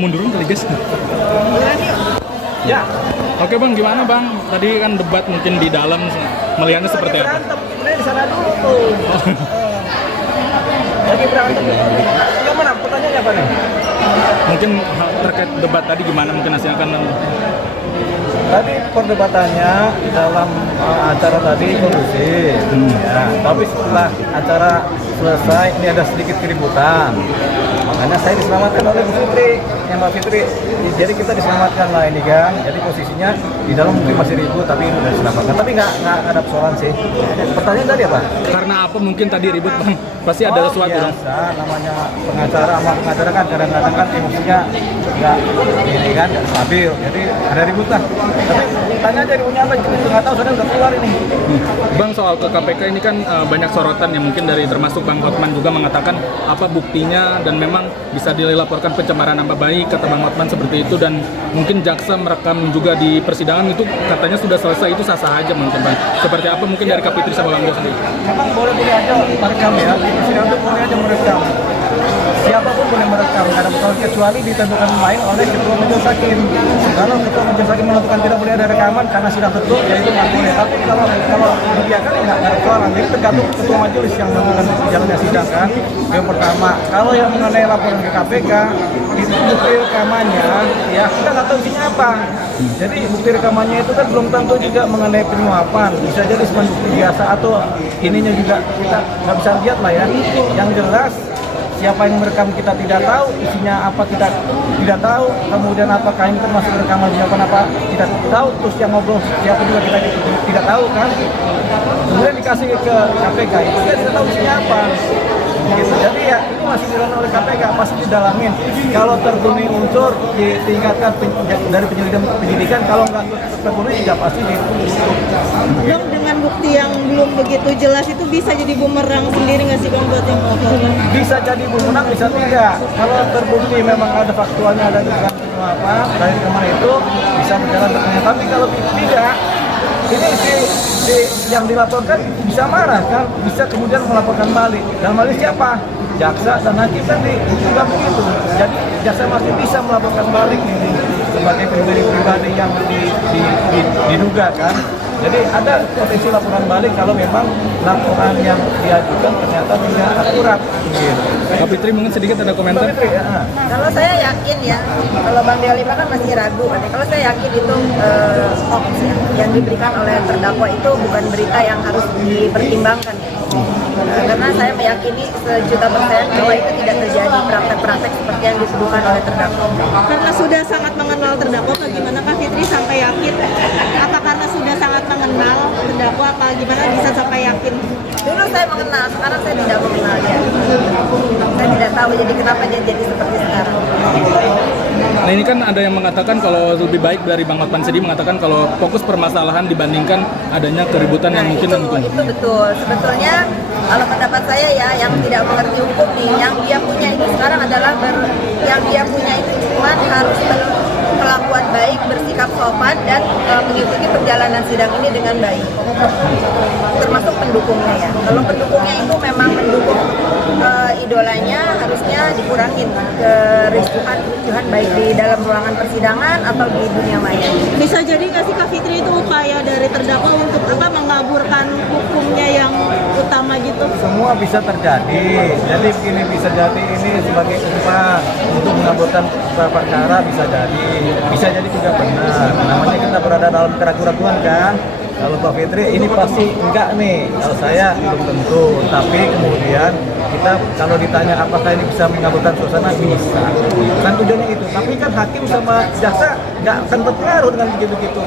mundurin kali guys. Ya. Oke bang, gimana bang? Tadi kan debat mungkin di dalam, melihatnya seperti apa? Berantem, sebenarnya di sana dulu tuh. Lagi berantem. Gimana? Pertanyaannya apa nih? Mungkin terkait debat tadi gimana mungkin hasilnya kan? Tadi perdebatannya dalam acara tadi kondusif, ya. Tapi setelah acara selesai ini ada sedikit keributan. Makanya saya diselamatkan oleh Bu Fitri, Mbak Fitri. Jadi kita diselamatkan lah ini kan. Jadi posisinya di dalam mungkin masih ribut, tapi ini udah diselamatkan. Tapi nggak ada persoalan sih. Pertanyaan tadi apa? Karena apa mungkin tadi ribut bang? Pasti ada sesuatu dong. Biasa, namanya pengacara sama pengacara kan kadang-kadang kan emosinya nggak ini kan nggak stabil. Jadi ada ribut lah. Tapi tanya aja ribunya apa? Nggak tahu soalnya udah keluar ini. Bang, soal ke KPK ini kan banyak sorotan yang mungkin dari termasuk Bang Hotman juga mengatakan apa buktinya dan memang bisa dilaporkan pencemaran nama baik, kata Bang Hotman seperti itu, dan mungkin jaksa merekam juga di persidangan itu katanya sudah selesai, itu sah-sah aja mungkin Bang. Seperti apa mungkin dari Kak Fitri sama Bang Jos sendiri? Memang boleh-boleh aja merekam ya, di persidangan itu boleh aja merekam. Siapapun boleh merekam, nggak ada masalah kecuali ditentukan main oleh Ketua Majelis Hakim. Kalau Ketua Majelis Hakim menentukan tidak boleh ada rekaman karena sudah tutup, ya itu nggak boleh. Tapi kalau dibiarkan ya nggak ada persoalan. Jadi tergantung Ketua Majelis yang menentukan jalannya sidang kan. Yang pertama, kalau yang mengenai laporan ke KPK itu bukti rekamannya, ya kita nggak tahu isinya apa. Jadi bukti rekamannya itu kan belum tentu juga mengenai penyuapan. Bisa jadi cuma bukti biasa atau ininya juga kita nggak bisa lihat lah ya. Yang jelas siapa yang merekam kita tidak tahu, isinya apa kita tidak tahu, kemudian apakah ini termasuk rekaman penyuapan apa kita tahu, terus yang ngobrol siapa juga kita tidak tahu kan. Kemudian dikasih ke KPK, itu kita tidak tahu isinya apa. Gitu. Jadi ya ini masih dilakukan oleh KPK, pasti didalamin. Kalau terpenuhi unsur ditingkatkan dari penyidikan, kalau nggak terpenuhi juga pasti ditutup. Bang, dengan bukti yang belum begitu jelas itu bisa jadi bumerang sendiri nggak sih bang buat yang melaporkan? Bisa jadi bumerang, bisa tidak. Kalau terbukti memang ada faktualnya, ada dugaan apa dari kemarin itu bisa berjalan ternyata. Tapi kalau tidak, ini si yang dilaporkan bisa marah kan, bisa kemudian melaporkan balik. Dan balik siapa? Jaksa dan hakim tadi juga begitu. Jadi jaksa masih bisa melaporkan balik ini sebagai pribadi yang diduga kan. Jadi ada potensi laporan balik kalau memang laporan yang diajukan ternyata tidak akurat. Gitu. Kak Fitri mungkin sedikit ada komentar? Mbak Fitri, ya. Kalau saya yakin ya, kalau Bang Delima kan masih ragu. Kalau saya yakin itu hoax ya, yang diberikan oleh terdakwa itu bukan berita yang harus dipertimbangkan. Karena saya meyakini sejuta persen bahwa itu tidak terjadi praktek-praktek seperti yang dituduhkan oleh terdakwa. Karena sudah sangat mengenal terdakwa, bagaimana Kak Fitri sampai yakin? Apa karena sudah sangat mengenal terdakwa, apa gimana bisa sampai yakin? Dulu saya mengenal, sekarang saya tidak mengenal dia. Saya tidak tahu jadi kenapa dia jadi seperti sekarang. Nah ini kan ada yang mengatakan kalau lebih baik dari Bang Hotman sendiri mengatakan kalau fokus permasalahan dibandingkan adanya keributan yang mungkin itu betul. Sebetulnya kalau pendapat saya ya, yang tidak mengerti hukum nih, yang dia punya itu sekarang adalah yang dia punya itu cuma harus kelakuan baik, bersikap sopan dan mengikuti perjalanan sidang ini dengan baik. Termasuk pendukungnya ya. Kalau pendukungnya itu memang mendukung idolanya, harusnya dikurangin kericuhan baik di dalam ruangan persidangan atau di dunia maya. Bisa jadi nggak sih Kak Fitri itu upaya dari terdakwa untuk mengaburkan hukumnya yang utama gitu? Semua bisa terjadi. Jadi begini, bisa jadi ini sebagai umpan untuk mengaburkan perkara, bisa jadi juga benar. Namanya kita berada dalam keraguan kan. Kalau Mbak Fitri ini pasti enggak nih, kalau saya belum tentu. Tapi kemudian kita kalau ditanya apakah ini bisa mengabulkan suasana, bisa. Kan tujuannya itu. Tapi kan hakim sama jaksa nggak akan berpengaruh dengan begitu-begitu.